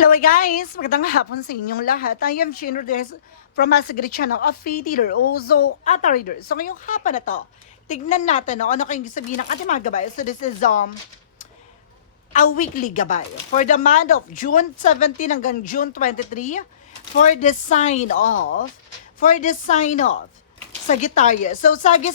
Hello guys! Magandang hapon sa inyong lahat. I am Shane Rodriguez from Masagri Channel, a faith healer, also at a reader. So ngayong hapon na to, tignan natin ano kayong sabihin ng ating mga gabay. So this is a weekly gabay for the month of June 17 hanggang June 23 for the sign of Sagittarius. So, sagi,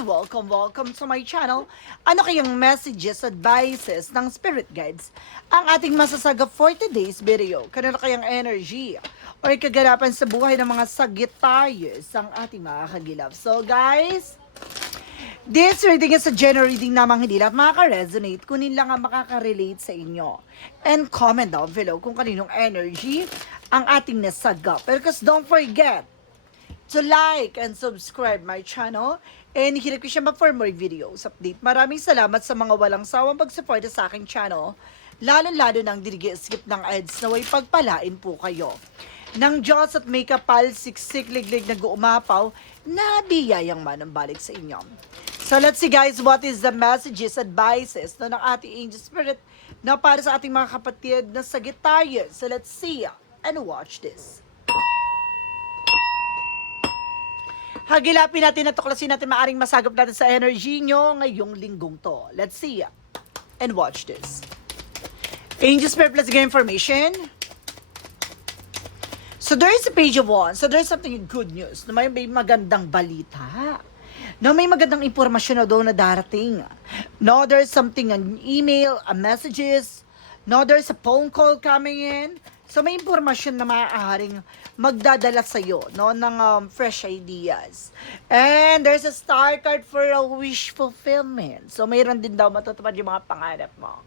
welcome to my channel. Ano kayang messages, advices ng spirit guides ang ating masasaga for today's video? Kanino kayang energy or kaganapan sa buhay ng mga Sagittarius ang ating mga kagilap? So, guys, this reading is a general reading namang hindi lahat makaka-resonate, kunin lang ang makaka-relate sa inyo. And comment down below kung kaninong energy ang ating nasagap. Because don't forget to like and subscribe my channel and hit ko siya for more videos update. Maraming salamat sa mga walang sawang pagsuporta sa aking channel, lalo-lalo nang skip ng ads na way pagpalain po kayo ng Diyos at may kapal, siksik, liglig, nag-uumapaw na biyayang manambalik sa inyo. So let's see guys, what is the messages, advices ng ating angel spirit na para sa ating mga kapatid na Sagittarius. So let's see and watch this. Hagilapin natin at tuklasin natin maaring masagap natin sa energy nyo ngayong linggong to. Let's see and watch this. Angel Spirit, let's get information. So there is a page of wands. So there's something good news. Na may magandang balita. No, may magandang impormasyon na doon na darating. No, there's something, an email, a messages. No, there's a phone call coming in. So may impormasyon na maaaring magdadala sa iyo, no, ng fresh ideas. And there's a star card for a wish fulfillment. So mayroon din daw matutupad yung mga pangarap mo.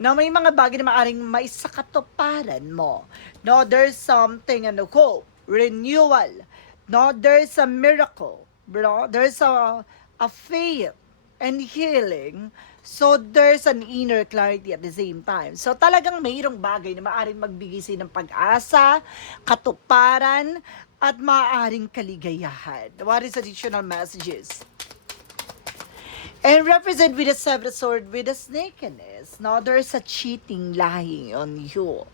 No, may mga bagay na maaaring maisakatuparan mo. No, there's something, hope, renewal. No, there's a miracle. Bro, there's a faith and healing. So, there's an inner clarity at the same time. So, talagang mayroong bagay na maaaring magbigay sa ng pag-asa, katuparan, at maaaring kaligayahan. What is additional messages? And represent with a severed sword with a snakiness. Now, there's a cheating lying on you.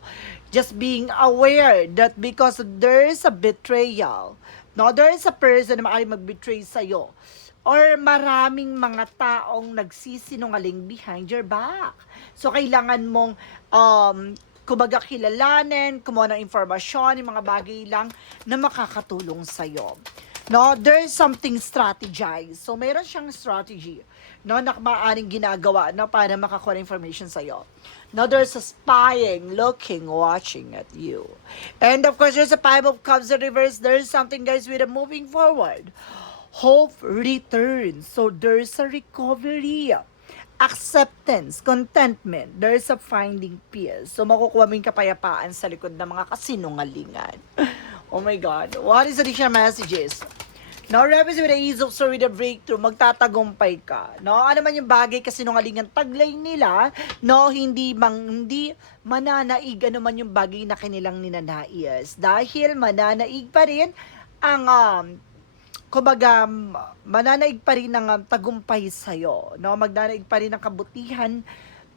Just being aware that because there's a betrayal, no, there is a person na maaaring mag-betray sa'yo. Or maraming mga taong nagsisinungaling behind your back. So, kailangan mong, kumbaga kilalanin, kumuha ng informasyon, yung mga bagay lang na makakatulong sa'yo. No, there's something strategized. So, mayroon siyang strategy, no, na maaaring ginagawa, no, para makakuha ng information sa'yo. No, there's a spying, looking, watching at you. And of course, there's a Five of Cups in reverse. There's something, guys, with a moving forward. Hope returns. So there's a recovery, acceptance, contentment. There's a finding peace. So makukuha mo yung kapayapaan sa likod ng mga kasinungalingan. Oh my God. What is additional messages? No, represent with the ease of sword with a breakthrough. Magtatagumpay ka. No, ano man yung bagay kasinungalingan taglay nila, no, hindi mananaig ano man yung bagay na kanilang ninanais. Dahil mananaig pa rin ang kumbaga, mananaig pa rin ng tagumpay sa'yo, no? Magnanaig pa rin ng kabutihan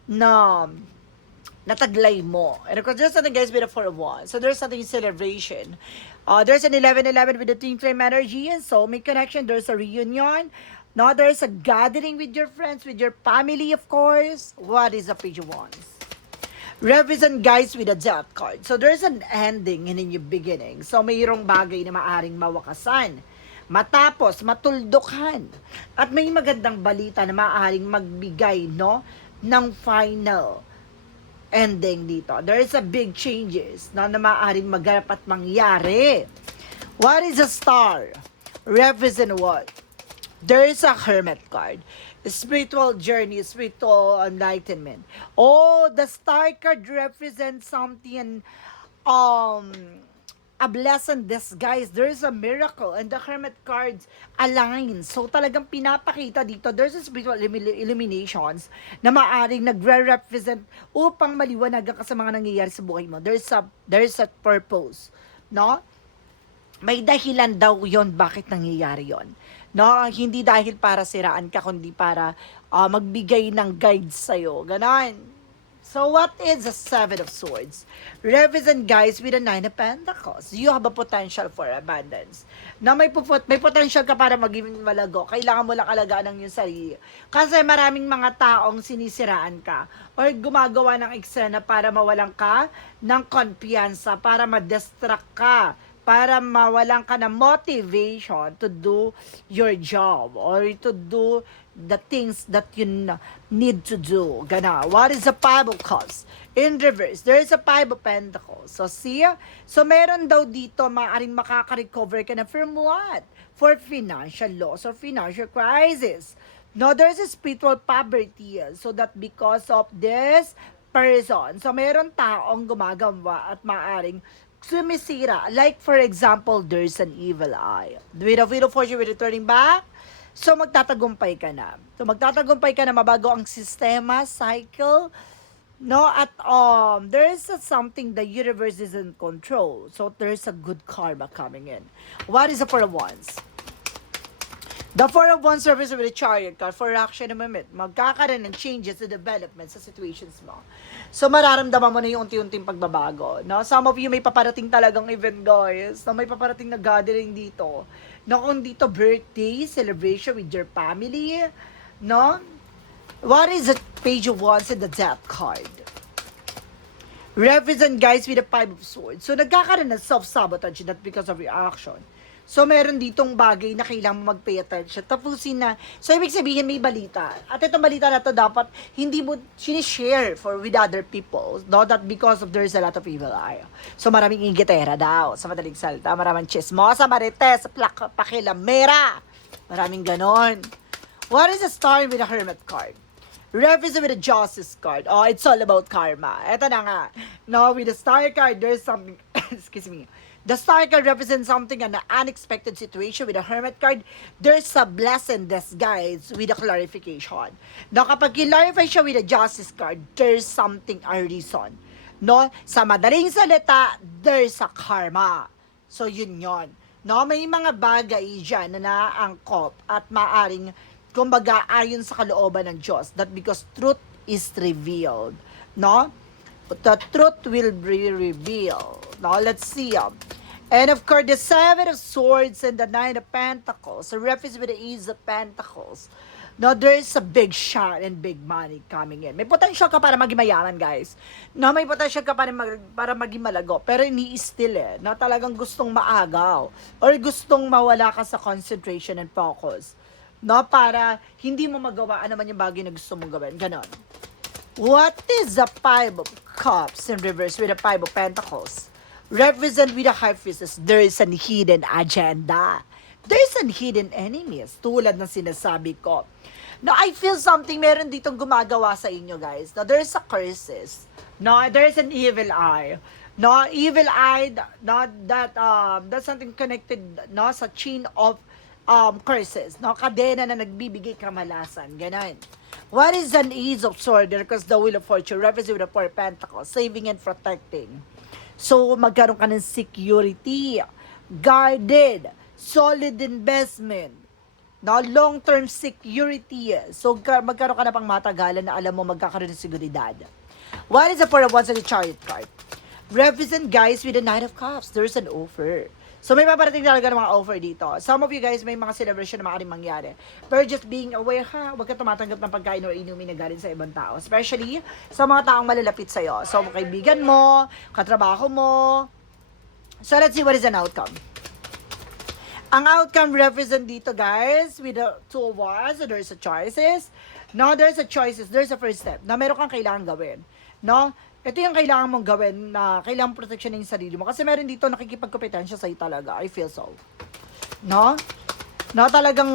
na nataglay mo. And of course, there's something, guys, with a Four of Wands. So, there's something in celebration. There's an 11-11 with the twin flame energy and soulmate connection. There's a reunion. No, there's a gathering with your friends, with your family, of course. What is a Page of Wands? Represent, guys, with a Death card. So, there's an ending and a new beginning. So, mayroong bagay na maaring mawakasan, matapos, matuldukan. At may magandang balita na maaaring magbigay, no, ng final ending dito. There is a big changes, no, na maaaring maganap at mangyari. What is a star? Represent what? There is a Hermit card. Spiritual journey, spiritual enlightenment. Oh, the star card represents something, a blessing disguise. There's a miracle and the Hermit cards align. So talagang pinapakita dito, there's a spiritual illuminations na maaring nagre-represent upang maliwanagan ka sa mga nangyayari sa buhay mo. There's a purpose, no? May dahilan daw yon bakit nangyayari yon. No, hindi dahil para siraan ka kundi para magbigay ng guides sa'yo. Ganon. So what is the Seven of Swords? Represent guys with the Nine of Pentacles. You have a potential for abundance. Na may potential ka para maging malago. Kailangan mo lang alagaan ng iyong sarili. Kasi maraming mga taong sinisiraan ka or gumagawa ng eksena para mawalan ka ng kumpiyansa, para ma-distract ka, para mawalan ka ng motivation to do your job or to do the things that you need to do. Gana. What is the Five of Cups? In reverse, there is a Five of Pentacles. So, see? So, meron daw dito, maaaring makaka-recover ka na from what? For financial loss or financial crisis. No, there's a spiritual poverty. So, that because of this person. So, meron taong gumagawa at maaaring sumisira. Like, for example, there's an evil eye. With a wheel of fortune, with returning back, so magtatagumpay ka na. So magtatagumpay ka na, mabago ang sistema, cycle, no? At there is something the universe is in control. So there's a good karma coming in. What is the Four of Wands? The Four of Wands represents with a Chariot card for action and movement. Magkakaroon ng changes and developments sa situations mo. So, mararamdaman mo na yung unti-unting pagbabago. No? Some of you may paparating talagang event, guys. No? May paparating na gathering dito. No? Kung dito, birthday, celebration with your family. No? What is the Page of Wands and the Death card? Represent guys with the Five of Swords. So, nagkakaroon ng self-sabotage not because of your action. So, meron ditong bagay na kailangan mo mag-pay attention. Tapusin na. So, ibig sabihin, may balita. At itong balita na to dapat hindi mo sinishare with other people. No? That because of there's a lot of evil eye. So, maraming ingitera daw. Sa madaling salita, maraming chismosa, marites, pakilamera. Maraming ganon. What is the Star with a Hermit card? Represent with a Justice card. Oh, it's all about karma. Ito na nga. No, with the Star card, there's something, excuse me. The Star card represents something, an unexpected situation. With a Hermit card, there's a blessing disguise with a clarification. Now, kapag clarify siya with a Justice card, there's something, a reason. No? Sa madaling salita, there's a karma. So, yun yon. No? May mga bagay dyan na naangkop at maaring, kumbaga, ayon sa kalooban ng Diyos, that because truth is revealed. No? The truth will be revealed. Now, let's see. And of course, the Seven of Swords and the Nine of Pentacles. So, reference with the Ace of Pentacles. Now, there is a big shot and big money coming in. May potential ka para maging mayaman, guys. No, may potential ka para maging malago. Pero ini-still na talagang gustong maagaw. Or gustong mawala ka sa concentration and focus. No, para hindi mo magawa ano man yung bagay na gusto mong gawin. Ganon. What is the Five of Cups in reverse with the Five of Pentacles? Represent with the High Priestess, there is an hidden agenda. There is an hidden enemies, tulad ng sinasabi ko. Now, I feel something, meron ditong gumagawa sa inyo, guys. Now, there's a curses. No, there's an evil eye. No, evil eye, not that, that's something connected, no, sa chain of curses. No, kadena na nagbibigay kamalasan. Ganon. What is an Ace of Swords? Because the Wheel of Fortune represents with the Four of Pentacles, saving and protecting. So, magkaroon ka ng security, guarded, solid investment, no, long-term security. So, magkaroon ka na pang matagalan na alam mo magkakaroon ng seguridad. What is the Four of Wands and the Chariot card? Represent guys with the Knight of Cups. There's an offer. So, may paparating talaga ng mga offer dito. Some of you guys may mga celebration na maaaring mangyari. Pero just being aware ha, huwag ka tumatanggap ng pagkain o inumin na galing sa ibang tao. Especially sa mga taong malalapit sa'yo. So, kaibigan mo, katrabaho mo. So, let's see what is an outcome. Ang outcome represent dito, guys, with the Two of Wands. So, there's a choices. No, there's a choices. There's a first step na meron kang kailangan gawin. No? Ito yung kailangan mong gawin na kailangan protection ng sarili mo. Kasi meron dito nakikipagkompetensya sa'yo talaga. I feel so. No? No, talagang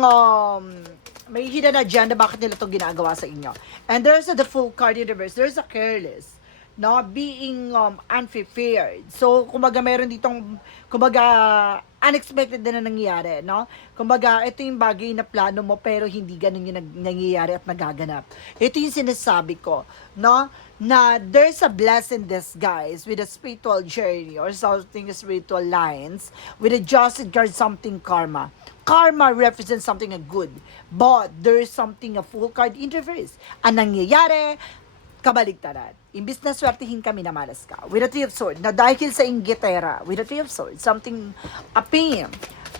may hidden agenda bakit nila itong ginagawa sa inyo. And there's the Fool card in reverse. There's a careless. No? Being unprepared. So, kumbaga meron ditong, kumbaga, unexpected na nangyayari, no? Kumbaga, ito yung bagay na plano mo pero hindi ganun yung nangyayari at nagaganap. Ito yung sinasabi ko, no? Na there's a blessing disguise with a spiritual journey or something spiritual lines with a adjusted card something karma. Karma represents something good, but there's something a full card in reverse. Ang nangyayari, kabaligtaran. imbis na swertihin kami na malas ka. With a Three of Swords, na dahil sa inggitera, with a Three of Swords, something, a pain,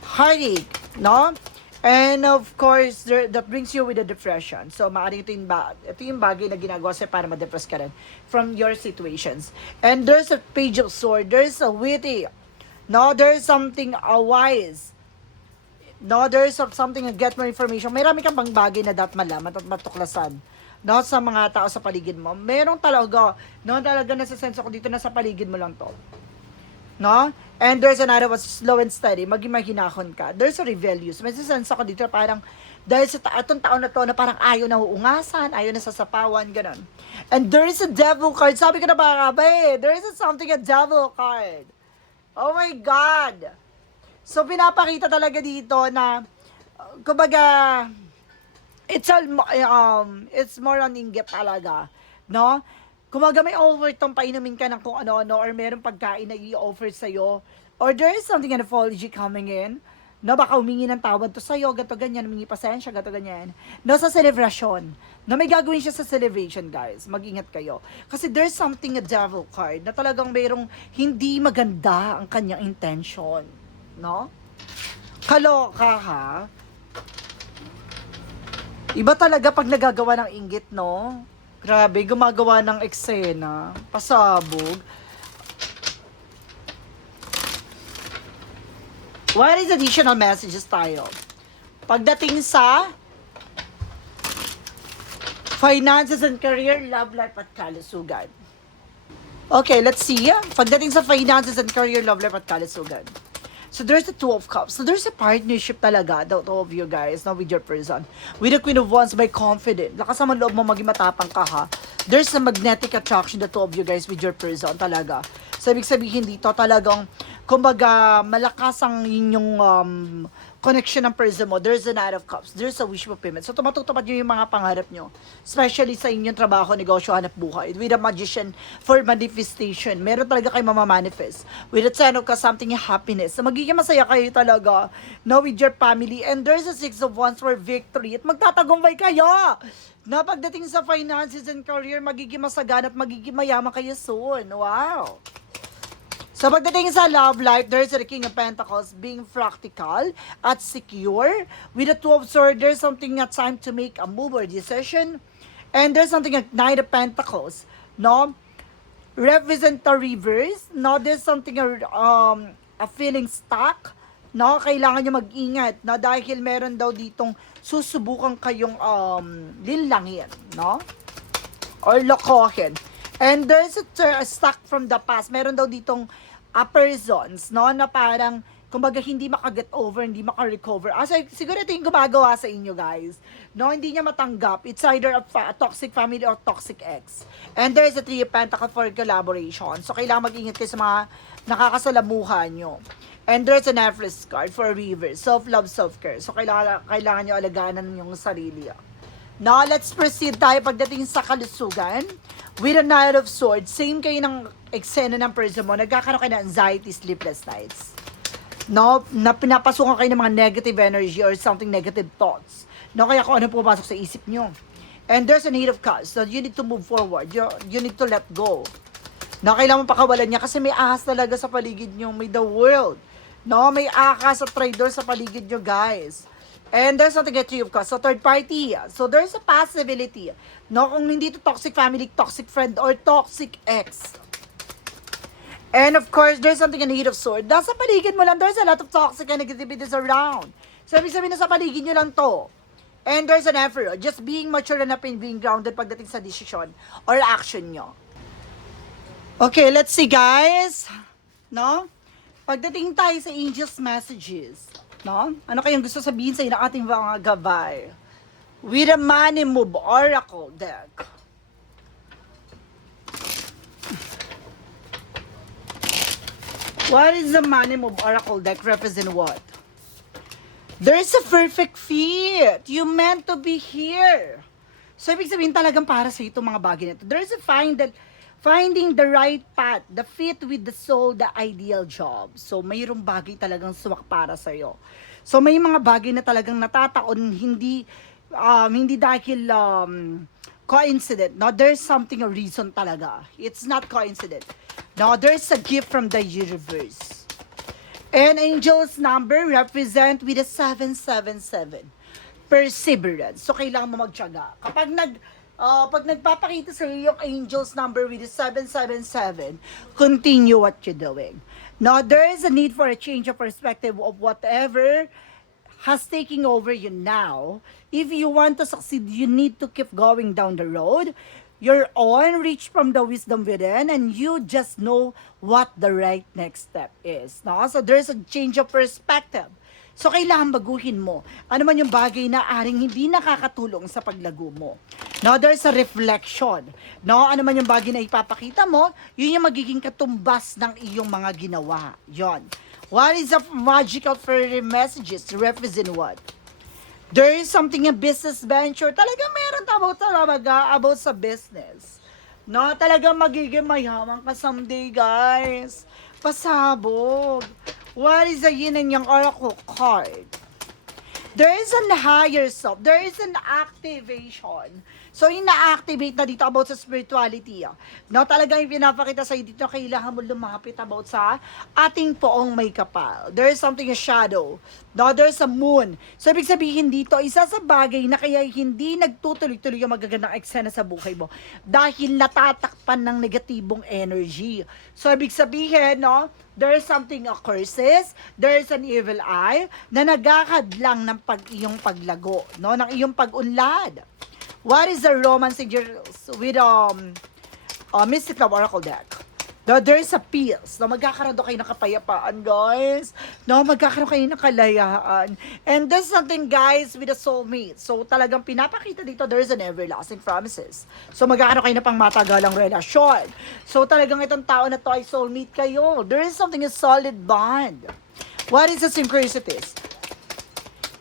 heartache, no? And of course, that brings you with a depression. So, maaaring ito yung bagay na ginagawa sa'yo para ma-depress ka rin from your situations. And there's a Page of Swords, there's a witty, no? There's something wise, no? There's something to get more information. May rami kang bang bagay na dapat malaman at matuklasan, no? Sa mga tao sa paligid mo. Merong talaga, no? Talaga nasa-sense ako dito na sa paligid mo lang to. No? And there's another one, slow and steady, maging mahinahon ka. There's a rebellious. May sense ako dito parang, dahil sa atong taon na to, na parang ayaw na uungasan, ayaw na sasapawan, ganun. And there is a devil card. Sabi ko na ba there is something, a devil card. Oh my God! So, pinapakita talaga dito na, kumbaga, it's more on inggit talaga, no? Kumaga may offer tong painumin ka ng kung ano-ano or merong pagkain na i-offer sa'yo or there is something an apology coming in, no, baka humingi ng tawad to sa'yo, gato ganyan, humingi pasensya, gato ganyan, no, sa celebration, no, may gagawin siya sa celebration, guys, mag-ingat kayo, kasi there's something, a devil card, na talagang mayroong hindi maganda ang kanyang intention, no, kaloka ha, iba talaga pag nagagawa ng inggit, no. Grabe, gumagawa ng eksena, pasabog. What is additional messages tayo? Pagdating sa finances and career, love life at kalusugan. Okay, let's see. Pagdating sa finances and career, love life at kalusugan. So there's the Two of Cups. So there's a partnership talaga, the two of you guys, no, with your person. With the Queen of Wands, by confident. Lakas naman loob mo, maging matapang ka ha. There's a magnetic attraction, the two of you guys, with your person talaga. So ibig sabihin dito talagang, kumbaga, malakas ang inyong connection ng person mo. There's a Knight of Cups. There's a wish fulfillment. So tumatutupad nyo yung mga pangarap nyo. Especially sa inyong trabaho, negosyo, hanap buhay. With a Magician for manifestation. Meron talaga kayo mamamanifest. With a Ten of Cups, something happiness. So magiging masaya kayo talaga, no, with your family. And there's a Six of Wands for victory. At magtatagumpay kayo. Na pagdating sa finances and career, magiging masagana at magiging mayaman kayo soon. Wow. So, pagdating sa love life, there's the King of Pentacles being practical at secure. With the Two of Swords, there's something at time to make a move or decision. And there's something at Knight of Pentacles, no? Represent the reverse, no? There's something, a feeling stuck, no? Kailangan nyo mag-ingat, no? Dahil meron daw ditong susubukan kayong, linlangin, no? Or lokohin. And there's a stuck from the past. Meron daw ditong persons, no, na parang, kumbaga, hindi makaget over, hindi makarecover. Siguro ito yung gumagawa sa inyo, guys. No, hindi niya matanggap. It's either a toxic family or toxic ex. And there's a Three of Pentacles for collaboration. So, kailangan mag-ingat kayo sa mga nakakasalamuhan nyo. And there's an Empress card for reverse. Self-love, self-care. So, kailangan nyo alaganan yung sarili. Now, let's proceed tayo pagdating sa kalusugan. With a Knight of Swords, same kayo ng eksena ng person mo, nagkakaroon kayo ng anxiety, sleepless nights. No, na pinapasukan kayo ng mga negative energy or something negative thoughts. No, kaya kung ano pumapasok sa isip nyo. And there's a Eight of Cups, so you need to move forward. You need to let go. No, kailangan mong pakawalan niya kasi may ahas talaga sa paligid nyo, may the world. No, may ahas sa traitor sa paligid nyo, guys. And there's something at Three of Cups. So, third party. So, there's a possibility. No, kung hindi to toxic family, toxic friend, or toxic ex. And of course, there's something in the Eight of Swords. Nasa paligid mo lang, there's a lot of toxic and negativities around. So, ibig sabihin na sa paligid nyo lang to. And there's an effort. Just being mature enough and being grounded pagdating sa decision or action nyo. Okay, let's see, guys. No? Pagdating tayo sa Angel's Messages. No? Ano kayong gusto sabihin sa ng ating mga gabay? With a Money Move Oracle deck. What is the Money Move Oracle deck represent what? There's a perfect fit. You meant to be here. So, ibig sabihin talagang para sa itong mga bagay na ito. There's a finding the right path, the fit with the soul, the ideal job. So, mayroong bagay talagang suwak para sa'yo. So, may mga bagay na talagang natataon, hindi dahil coincident. No, there's something, a reason talaga. It's not coincident. No, there's a gift from the universe. And angel's number represent with a 777. Perseverance. So, kailangan mo magtiyaga. Pag nagpapakita sa iyo yung angel's number with the 777, continue what you're doing. Now, there is a need for a change of perspective of whatever has taken over you now. If you want to succeed, you need to keep going down the road. You're on, reach from the wisdom within, and you just know what the right next step is. No? So there's a change of perspective. So kailangan baguhin mo. Ano man yung bagay na aring hindi nakakatulong sa paglago mo. No, there's a reflection. No, ano man yung bagay na ipapakita mo, yun yung magiging katumbas ng iyong mga ginawa. Yon. What is the magical fairy messages represent what? There is something in business venture. Talaga meron about sa business. No, talaga magiging mayaman ka someday, guys. Pasabog. What is the yin and yang oracle card? There is an higher self. There is an activation. So, ina-activate na dito about sa spirituality. No, talagang pinapakita sa dito, kailangan mo lumapit about sa ating poong may kapal. There is something, a shadow. No, there's a moon. So, ibig sabihin dito, isa sa bagay na kaya hindi nagtutuloy-tuloy yung magagandang eksena sa buhay mo dahil natatakpan ng negatibong energy. So, ibig sabihin, no, there is something, a curses, there is an evil eye na nagkakadlang ng iyong paglago, no, ng iyong pag-unlad. What is the romance with mystical oracle deck? There is a peace. No, magkakaroon kayo ng kapayapaan, guys. No, magkakaroon kayo ng kalayaan. And there's something, guys, with a soulmate. So, talagang pinapakita dito, there is an everlasting promises. So, magkakaroon kayo ng pangmatagalang relasyon. So, talagang itong tao na to ay soulmate kayo. There is something, a solid bond. What is the synchronicities?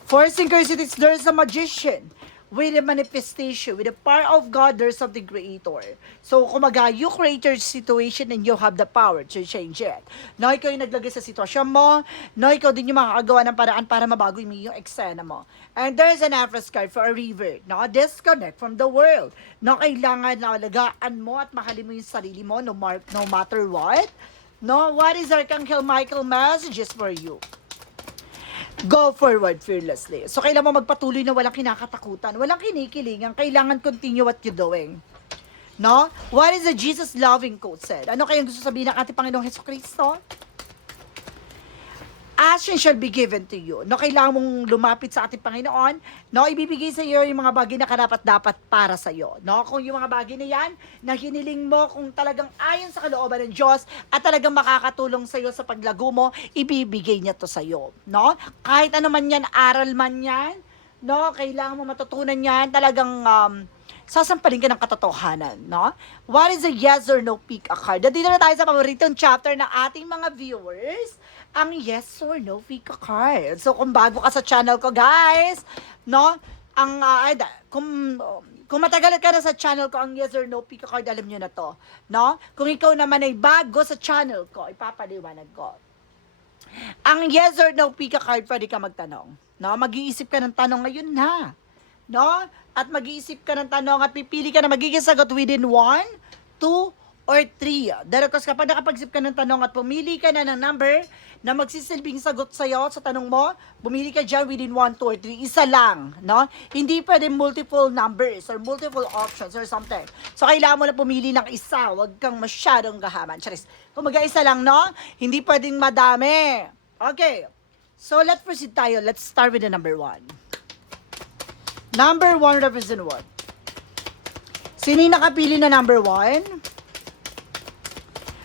For synchronicities, there is a magician. With the manifestation, with the power of God, there's something creator. So, kumaga, you create your situation and you have the power to change it. No, ikaw yung naglagay sa sitwasyon mo. No, ikaw din yung makakagawa ng paraan para mabago yung eksena mo. And there's an Empress card for a river. No, disconnect from the world. No, kailangan na alagaan mo at mahalin mo yung sarili mo no matter what. No, what is Archangel Michael messages for you? Go forward fearlessly. So, kailangan mo magpatuloy na walang kinakatakutan, walang kinikilingan. Kailangan continue what you're doing. No? What is the Jesus loving quote said? Ano kayang gusto sabihin ng ating Panginoong Hesukristo? Action shall be given to you. No, kailangan mong lumapit sa ating Panginoon. No, ibibigay sa iyo yung mga bagay na karapat-dapat para sa iyo. No, kung yung mga bagay na yan, na hiniling mo, kung talagang ayon sa kalooban ng Diyos, at talagang makakatulong sa iyo sa paglago mo, ibibigay niya to sa iyo. No, kahit ano man yan, aral man yan, no, kailangan mo matutunan yan, talagang sasampalin ka ng katotohanan, no? What is a yes or no pick a card? Dito na tayo sa paboritong chapter ng ating mga viewers, ang yes or no pick a card. So, kung bago ka sa channel ko, guys, no? Kung matagal ka na sa channel ko, ang yes or no pick a card, alam nyo na to, no? Kung ikaw naman ay bago sa channel ko, ipapaliwanag ko. Ang yes or no pick a card, pwede ka magtanong, no? Mag-iisip ka ng tanong ngayon na, no? At mag-iisip ka ng tanong at pipili ka na magiging sagot within 1, 2, or 3. Dahil kapag nakapag-isip ka ng tanong at pumili ka na ng number na magsisilbing sagot sa'yo sa tanong mo, bumili ka dyan within 1, 2, or 3. Isa lang, no? Hindi pwede multiple numbers or multiple options or something. So, kailangan mo na pumili ng isa. Huwag kang masyadong gahaman. Charis. Kung mag-isa lang, no? Hindi pwedeng madami. Okay. So, let's proceed tayo. Let's start with the number 1. Number 1 represent what? Sino yung nakapili na number 1?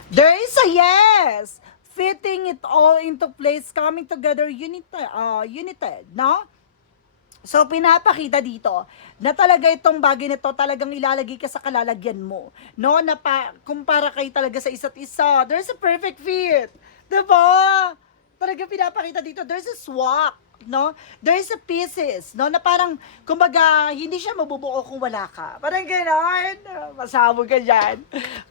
There is a yes! Fitting it all into place, coming together, united, no? So, pinapakita dito na talaga itong bagay nito talagang ilalagay ka sa kalalagyan mo. No? Kumpara kayo talaga sa isa't isa. There's a perfect fit. Diba? Talaga pinapakita dito, there's a swap. No? There is a pieces, no? Na parang, kumbaga, hindi siya mabubuo kung wala ka. Parang gano'n. Masabog ka dyan.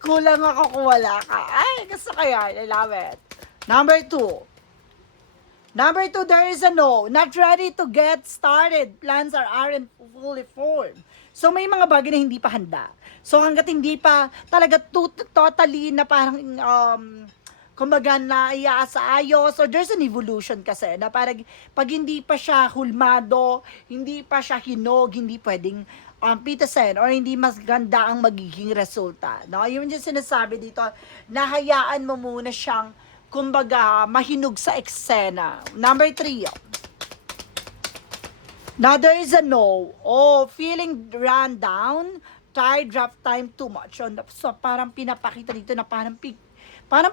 Kulang ako kung wala ka. Ay, gusto ko yan. I love it. Number 2. Number 2, there is a no. Not ready to get started. Plans aren't fully formed. So may mga bagay na hindi pa handa. So hanggat hindi pa talaga totally na parang kumbaga na iaasayos or there's an evolution kasi na parang pag hindi pa siya hulmado, hindi pa siya hinog, hindi pwedeng pitasin or hindi mas ganda ang magiging resulta. No? Yung sinasabi dito, nahayaan mo muna siyang kumbaga, mahinog sa eksena. Number 3. Now, there is a no. Oh, feeling run down, tired, draft time too much. So, parang pinapakita dito na parang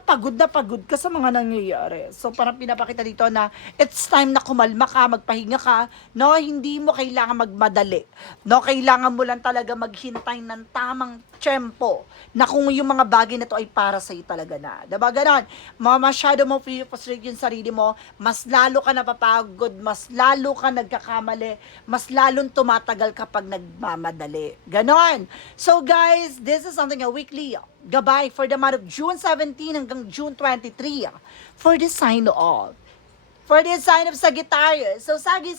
pagod na pagod ka sa mga nangyayari. So, parang pinapakita dito na it's time na kumalma ka, magpahinga ka. No, hindi mo kailangan magmadali. No, kailangan mo lang talaga maghintay ng tamang tiyempo na kung yung mga bagay na to ay para sa'yo talaga na. Diba ganon? Masyado mo frustrate yung sarili mo, mas lalo ka napapagod, mas lalo ka nagkakamali, mas lalong tumatagal kapag nagmamadali. Ganon. So guys, this is something a weekly gabay for the month of June 17 hanggang June 23 for the sign of for the sign of Sagittarius. So, Sagi,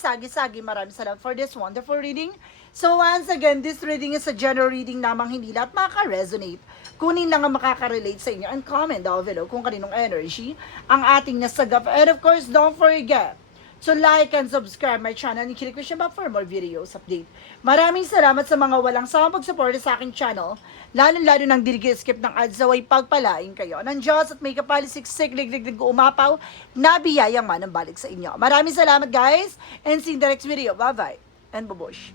maraming salamat for this wonderful reading. So, once again, this reading is a general reading namang hindi lahat makaka-resonate. Kunin lang ang makaka-relate sa inyo and comment down below kung kaninong energy ang ating nasagap. And of course, don't forget to like and subscribe my channel and click question bell for more videos update. Maraming salamat sa mga walang sawang pagsuporta sa aking channel, lalo-lalo nang skip ng ads away pagpalain kayo ng Diyos at may kapalisiksik, liglig umapaw, na biyayang manang balik sa inyo. Maraming salamat guys and see you in the next video. Bye-bye and babush.